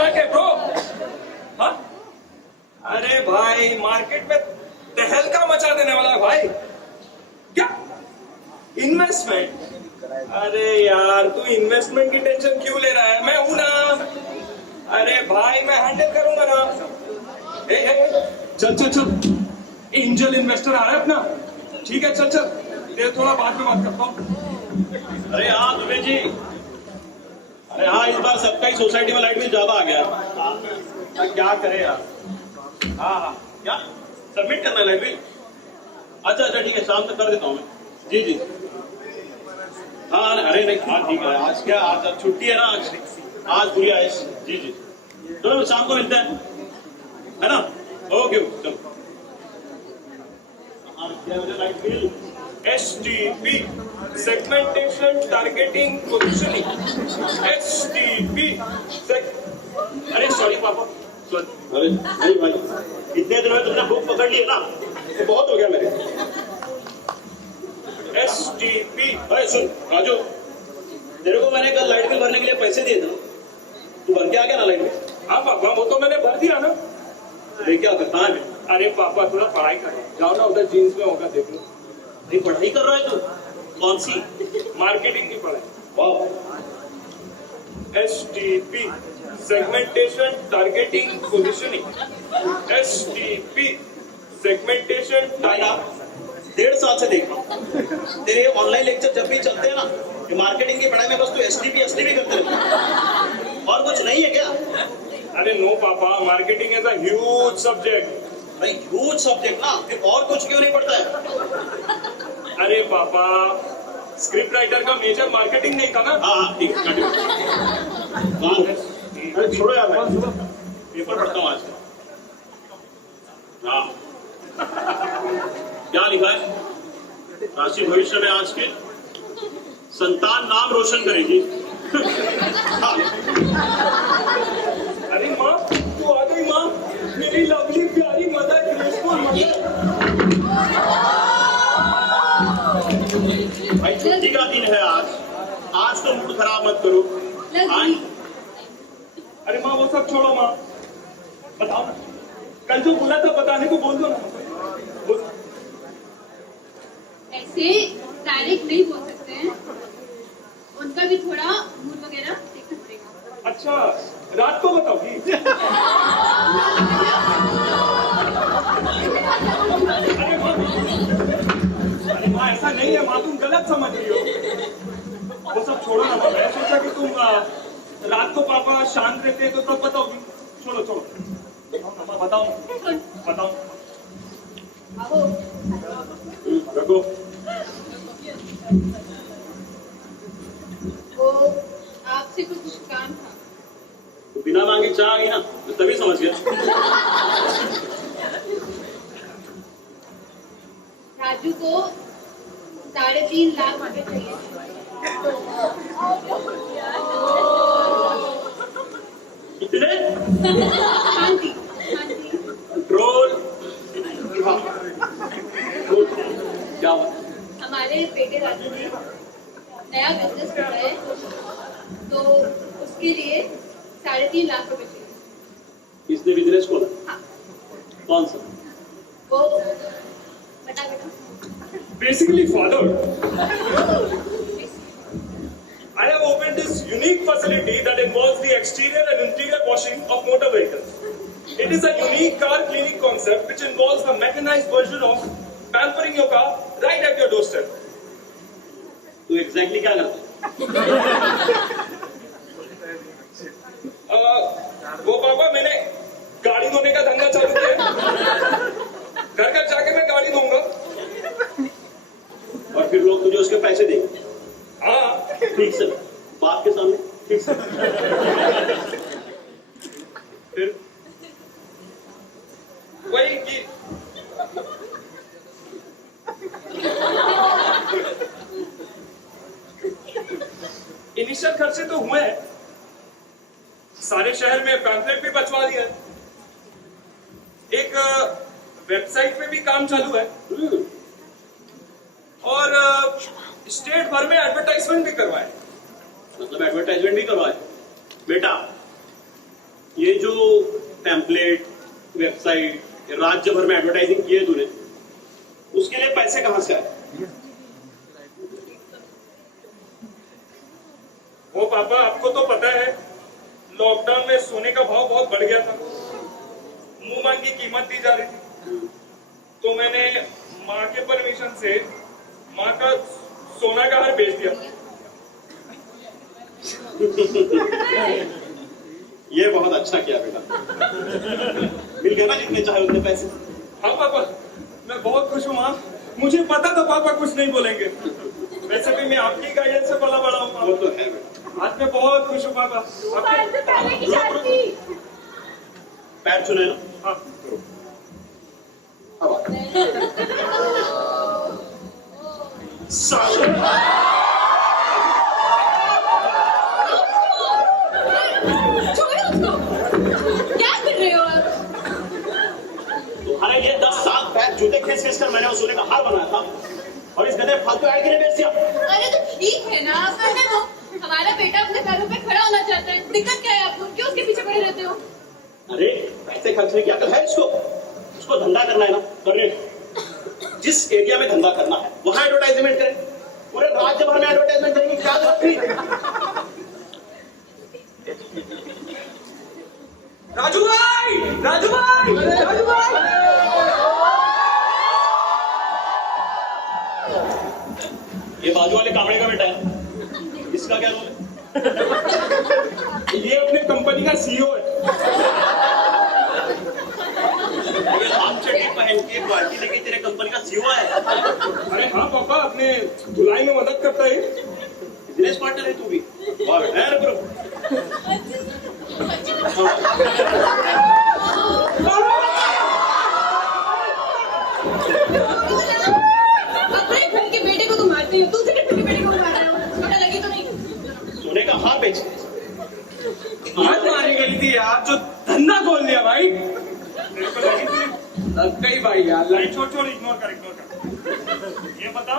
बना के ब्रो। हाँ अरे भाई मार्केट में तहलका मचा देने वाला है भाई। क्या इन्वेस्टमेंट? अरे यार तू इन्वेस्टमेंट की टेंशन क्यों ले रहा है, मैं हूं ना। अरे भाई मैं हैंडल करूंगा ना। चल चल चल, एंजल इन्वेस्टर आ रहा है अपना। ठीक है चल चल, तेरे थोड़ा बाद में बात करता हूँ। अरे हाँ दुबे जी, अरे हाँ इस बार सबका ही सोसाइटी में लाइट बिल ज्यादा आ गया। क्या करें यार। हाँ हाँ क्या सबमिट करना है लाइट बिल? अच्छा अच्छा ठीक है, शाम तक कर देता हूँ मैं। जी जी हाँ अरे नहीं हाँ ठीक है, आज क्या आज छुट्टी है ना, आज पूरी आइस। जी जी चलो शाम को मिलते हैं, है ना? ओके चलो। क्या मुझे light bill? STP segmentation targeting positioning. STP अरे सॉरी पापा। अरे नहीं भाई, इतने दिनों में तुमने बुक पकड़ ली है ना, तो बहुत हो गया मेरे। STP। अरे सुन राजू, तेरे को मैंने कल लाइट बिल भरने के लिए पैसे दिए थे, तू भर के आ गया ना लाइट बिल? हाँ पापा वो तो मैंने भर दिया ना। अरे क्या करता है? अरे पापा थोड़ा पढ़ाई कर, जाओ ना उधर जीन्स में होगा देख लो। नहीं पढ़ाई कर रहा है तू? कौन सी? मार्केटिंग की पढ़ाई। वाह। STP segmentation targeting positioning. STP segmentation भाई ना 1.5 साल से देख रहा हूँ तेरे ऑनलाइन लेक्चर जब भी चलते हैं ना, ये मार्केटिंग की पढ़ाई में बस तू एसटीपी करते रहता है, और कुछ नहीं है क्या? अरे नो पापा, marketing is a huge subject. भाई ह्यूज सब्जेक्ट ना, फिर और कुछ क्यों नहीं पढ़ता है? अरे पापा स्क्रिप्ट राइटर का मेजर मार्केटिंग नहीं था ना। हाँ ठीक है कंटिन्यू। अरे छोड़ो यार, मैं पेपर पढ़ता हूँ आज। हाँ क्या लिखा है? राशि भविष्य में आज के संतान नाम रोशन करेगी। हाँ। अरे माँ तू आ गई माँ, मेरी लवली प्यारी मदर ग्रेसफुल मदर। भाई छुट्टी का दिन है आज तो मूड खराब मत करो। अरे माँ वो सब छोड़ो माँ, बताओ ना कल जो बोला था बताने को बोल दो ना। ऐसे डायरेक्ट नहीं बोल सकते हैं, उनका भी थोड़ा मूड वगैरह देखना पड़ेगा। अच्छा रात को बताओगी? अरे माँ ऐसा नहीं है माँ, तुम गलत समझ रही हो। वो सब छोड़ो ना माँ, मैं सोचा कि तुम रात को पापा शांत रहते हैं तो तब बताओगी। छोड़ो छोड़ो बताओ बताओ। रखो। वो आपसे कुछ काम था। तो बिना मांगे चाह आ गई ना, तो तभी समझ गया। राजू को 3.5 लाख रुपए चाहिए। कितने? हाँ जी हाँ जी। कंट्रोल। क्या हुआ? हमारे बेटे राजू ने नया बिजनेस खोला है, तो उसके लिए 3.5 लाख रुपए चाहिए। इसने बिजनेस खोला? हाँ। कौन सा? वो बता बेटा। Basically father, I have opened this unique facility that involves the exterior and interior washing of motor vehicles. It is a unique car cleaning concept which involves the mechanized version of pampering your car right at your doorstep. तू exactly क्या करता वो पापा मैंने गाड़ी धोने का धंधा चालू किया। घर घर जाके मैं गाड़ी धोऊंगा। और फिर लोग तुझे उसके पैसे देंगे? हाँ ठीक से बाप के सामने ठीक से। फिर वही कि इनिशियल खर्चे तो हुए हैं, सारे शहर में पैम्फलेट भी बचवा दिया है, एक वेबसाइट पे भी काम चालू है, और स्टेट भर में एडवर्टाइजमेंट भी करवाए। मतलब एडवर्टाइजमेंट भी करवाए? बेटा ये जो पैम्पलेट, वेबसाइट, राज्य भर में एडवर्टाइजिंग की है तूने, उसके लिए पैसे कहां से आए? वो पापा, आपको तो पता है लॉकडाउन में सोने का भाव बहुत बढ़ गया था, मुंह मांगी कीमत दी जा रही थी, तो मैंने माँ के परमिशन से माँ का सोना का हार बेच दिया। ये बहुत अच्छा किया बेटा। मिल गए ना जितने चाहे उतने पैसे? हाँ पापा, मैं बहुत खुश हूँ माँ, मुझे पता था पापा कुछ नहीं बोलेंगे। वैसे भी मैं आपकी गाइडेंस से पला बड़ा हूँ वो पापा। तो है बेटा। आज मैं बहुत खुश हूँ पापा। मोबाइल से पहले की शादी। पैर छूने ना। हाँ, अब आ। साले। छोड़ो उसको। क्या कर रहे हो आप? तुम्हारे लिए 10 साल पैर जूते खींच कर मैंने उस सोने का हार बनाया था, और इस गधे फालतू ऐड के लिए बेच दिया। अरे तो ठीक है ना, करने दो। हमारा बेटा अपने पैरों पे खड़ा होना चाहता है, दिक्कत क्या है आपको? क्यों उसके पीछे पड़े रहते हो? अरे पैसे खर्चने की अकल है इसको धंधा करना है ना, करने दो। जिस एरिया में धंधा करना है वहां एडवर्टाइजमेंट करें, पूरे राज्य भर में एडवर्टाइजमेंट करेंगे, क्या जरूरत है? राजू भाई, राजू भाई, राजू भाई। ये बाजू वाले कामड़े का बेटा है, इसका क्या रोल है? ये अपने कंपनी का सीईओ है। ये हाफ चड्डी पहन के पार्टी लेके तेरे कंपनी का सीईओ है? अरे हाँ पापा, अपने धुलाई में मदद करता है। बिजनेस पार्टनर है तू भी? वाह बेटा, है ब्रो। अपने घर के बेटे को तुम मारते हो, दूसरे घर के बेटे को मार रहे हो, पता लगी तो नहीं? सोने का हार बेच आज मारी गई थी यार, जो धंधा खोल लिया भाई। मेरे को लगी थी लग गई भाई यार। लाइट छोड़ छोड़, इग्नोर कर। ये बता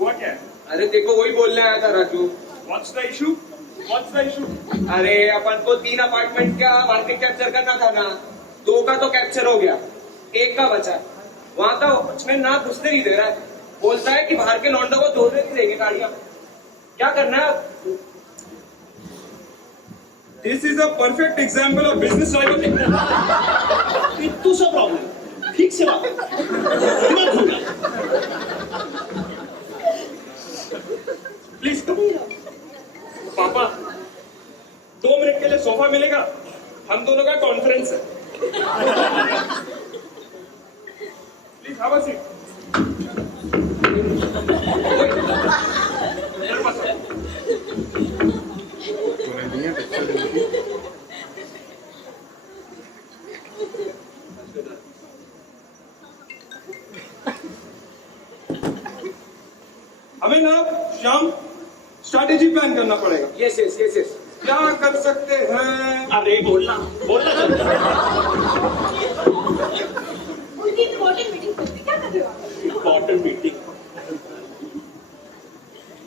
हुआ क्या है? अरे देखो, वही बोलने आया था Raju. What's the issue? What's the issue? अरे अपन को 3 अपार्टमेंट का मार्केट कैप्चर करना था ना, 2 का तो कैप्चर हो गया, 1 का बचा। वहां का वॉचमैन ना घुसने नहीं दे रहा है, बोलता है कि बाहर के लौंडों को धोने नहीं देंगे गाड़ियां। क्या करना है अब? This is a perfect example of business rivalry. तू सब प्रॉब्लम ठीक से बात दिमाग घूम गया। प्लीज पापा, 2 मिनट के लिए सोफा मिलेगा? हम दोनों का कॉन्फ्रेंस है। Please have a seat. हमें ना शाम स्ट्रैटेजी प्लान करना पड़ेगा। Yes yes yes yes. क्या कर सकते हैं? अरे बोलना चल। उनकी इम्पोर्टेंट मीटिंग चलती, क्या कर रहे हो आप? Important meeting.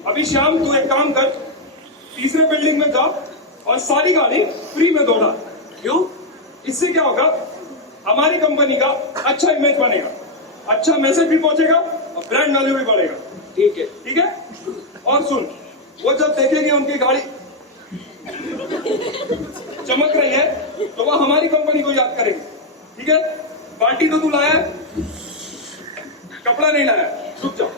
अभी शाम तू एक काम कर, तीसरे बिल्डिंग में जा और सारी गाड़ी फ्री में दौड़ा। क्यों? इससे क्या होगा, हमारी कंपनी का अच्छा इमेज बनेगा, अच्छा मैसेज भी पहुंचेगा और ब्रांड वैल्यू भी बढ़ेगा। ठीक है। ठीक है? और सुन, वो जब देखेंगे उनकी गाड़ी चमक रही है तो वो हमारी कंपनी को याद करेंगे। ठीक है? बाल्टी तो तू लाया है, कपड़ा नहीं लाया, रुक जाओ।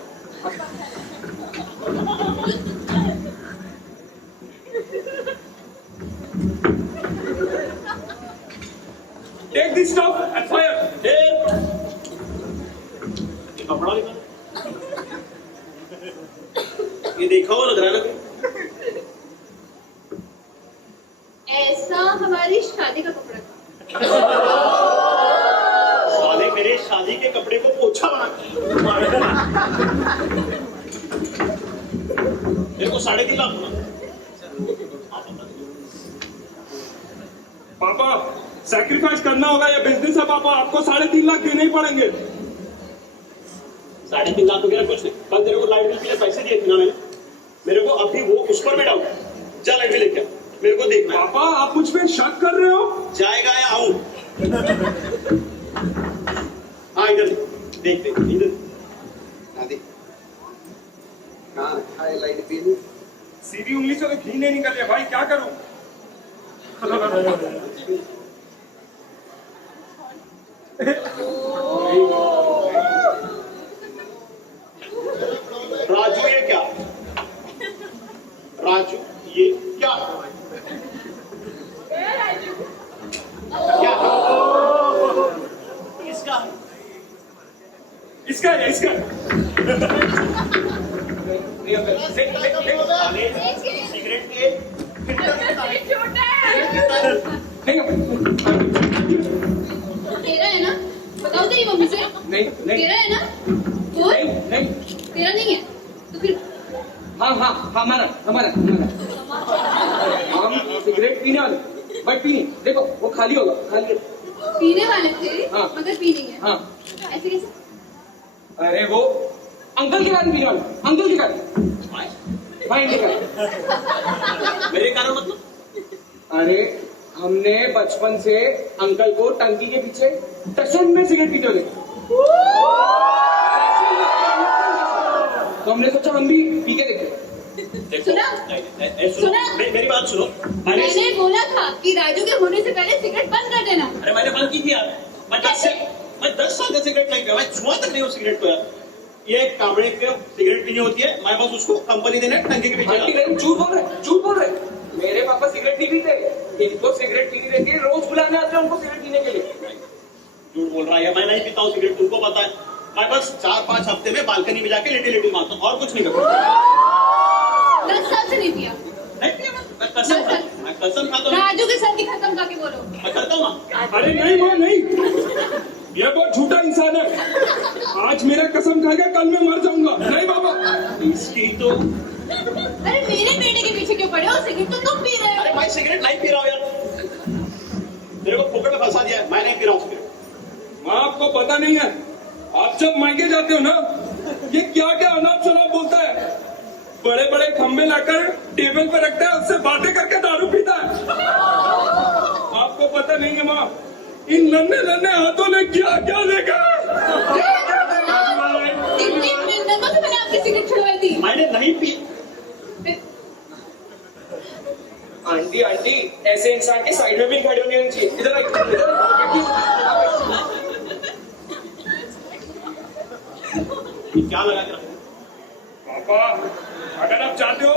Take this stuff and fire. कपड़ा निकाल। ये देखा हुआ लग रहा है ना? ऐसा हमारी शादी का कपड़ा था। साले मेरे शादी के कपड़े को पोछा बना मेरे को 3.5 लाख होना। पापा, सैक्रिफाइस करना होगा, ये बिजनेस है पापा, आपको 3.5 लाख देने ही पड़ेंगे। 3.5 लाख वगैरह कुछ नहीं। कल तेरे को लाइट बिल के लिए पैसे दिए थे ना मैंने, मेरे को अभी वो उस पर भी डाउट है। जा लाइट बिल लेके आ। मेरे को देखना है। पापा आप मुझ पे शक कर रहे हो? जाएगा या आऊं? हाँ इधर देख देख इधर। हाँ देख। कहाँ रखा है लाइट बिल? सीधी उंगली से तो घी नहीं निकल रहा भाई, क्या करूं? राजू ये क्या? राजू ये क्या? क्या? इसका इसका है, इसका है। नहीं अंकल, सिगरेट के नहीं अंकल, तेरा है ना? बताओ तेरी मम्मी से। नहीं नहीं तेरा है ना? बोल। नहीं नहीं, तेरा नहीं है तो फिर हाँ हाँ हमारा हमारा हमारा। हम सिगरेट पीने वाले, बट पी नहीं, देखो वो खाली होगा, खाली है। पीने वाले थे हाँ। मगर पी नहीं है। हाँ ऐसे कैसे? अरे वो अंकल के कारण पीने वाले, अंकल के कारण, भाई के कारण। मेरे कारण मतलब? अरे हमने बचपन से अंकल को टंकी के पीछे टशन में सिगरेट पीते हुए देखा। तो हमने सोचा हम भी पी के देखते। देखो, सुना? नहीं, सुनो, सुना? मेरी बात सुनो। मैंने बोला था कि राजू के होने से पहले सिगरेट बंद कर देना। अरे मैंने बंद की थी यार। मैं 10 साल से सिगरेट नहीं पिया, मैं छुआ तक नहीं हूँ सिगरेट को यार। ये कावड़े के सिगरेट पीनी होती है, मैं बस उसको कंपनी देने टंकी के पीछे आंटी नहीं, झूठ बोल रहे, झूठ बोल रहे। मेरे पापा सिगरेट नहीं पीते, इनको सिगरेट पीनी रहती है, रोज बुलाने आते हैं उनको सिगरेट पीने के लिए। झूठ बोल रहा है, मैं नहीं पीता हूँ सिगरेट, तुमको पता है। मैं बस 4-5 हफ्ते में बालकनी में जाके लेटी लेटी मारता हूँ और कुछ नहीं करता। 10 साल से नहीं पिया। नहीं पिया मैं कसम खाता हूँ। राजू के सर की खत्म करके बोलो। मैं करता हूँ ना। अरे नहीं माँ नहीं, ये बहुत झूठा इंसान है। आज मेरा कसम खाएगा, कल मैं मर जाऊंगा। नहीं बाबा। इसकी तो अरे मेरे बेटे के पीछे क्यों पड़े हो? सिगरेट तो तुम पी रहे अरे हो। मैं सिगरेट नहीं पी रहा हूँ यार। मेरे को फोकट में फंसा दिया है, मैं नहीं पी रहा हूँ सिगरेट। माँ आपको पता नहीं है, आप जब मायके जाते हो ना, ये क्या क्या अनाप शनाप बोलता है। बड़े बड़े खंबे लाकर टेबल पर रखता है, उससे बातें करके दारू पीता है। आपको पता नहीं है माँ, इन नन्हे नन्हे हाथों ने क्या क्या देखा। इतनी मिन्नतों से मैंने आपकी सिगरेट छुड़वाई थी। मैंने नहीं पी। आंटी आंटी, ऐसे इंसान के साइड में भी खड़े होने नहीं चाहिए। इधर आइए, इधर क्या लगा के रखा? पापा अगर आप चाहते हो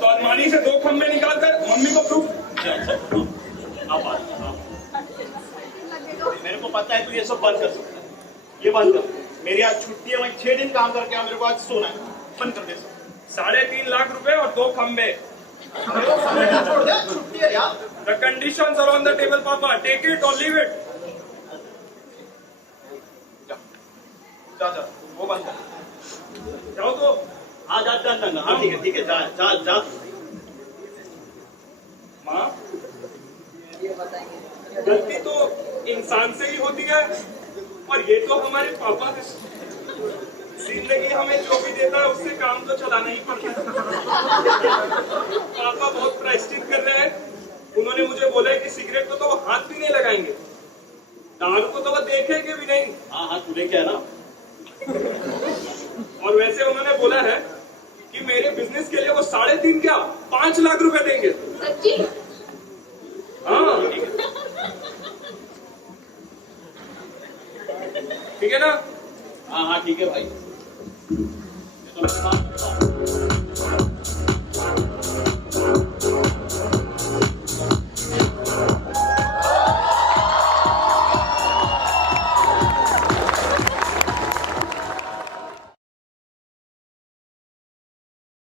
तो अलमारी से 2 खंबे निकाल कर मम्मी को प्रूफ। मेरे को पता है तू ये सब बंद कर सकता है, ये बंद कर। मेरी आज छुट्टी है, मैं 6 दिन काम करके आया, मेरे को आज सोना है, बंद कर दे सब। 3.5 लाख रुपए और 2 खंबे। छोड़ दे, छुट्टी है यार। The conditions are on the table, पापा. Take it or leave it. जा जा, वो बंद कर। जाओ तो। हाँ जा जा जा, हाँ ठीक है जा जा जा। माँ गलती तो इंसान से ही होती है, और ये तो हमारे पापा है। जिंदगी हमें जो भी देता है उससे काम तो चलाना ही पड़ता है। पापा बहुत प्रायश्चित कर रहे हैं। उन्होंने मुझे बोला है कि सिगरेट को तो वो हाथ भी नहीं लगाएंगे, दारू को तो वो देखेंगे भी नहीं। हाँ हाँ तूने क्या है ना। और वैसे उन्होंने बोला है कि मेरे बिजनेस के लिए वो 3.5 क्या 5 लाख रुपए देंगे। सच्ची? हाँ ठीक है ना। हाँ हाँ ठीक है भाई। ये तो मेरी बात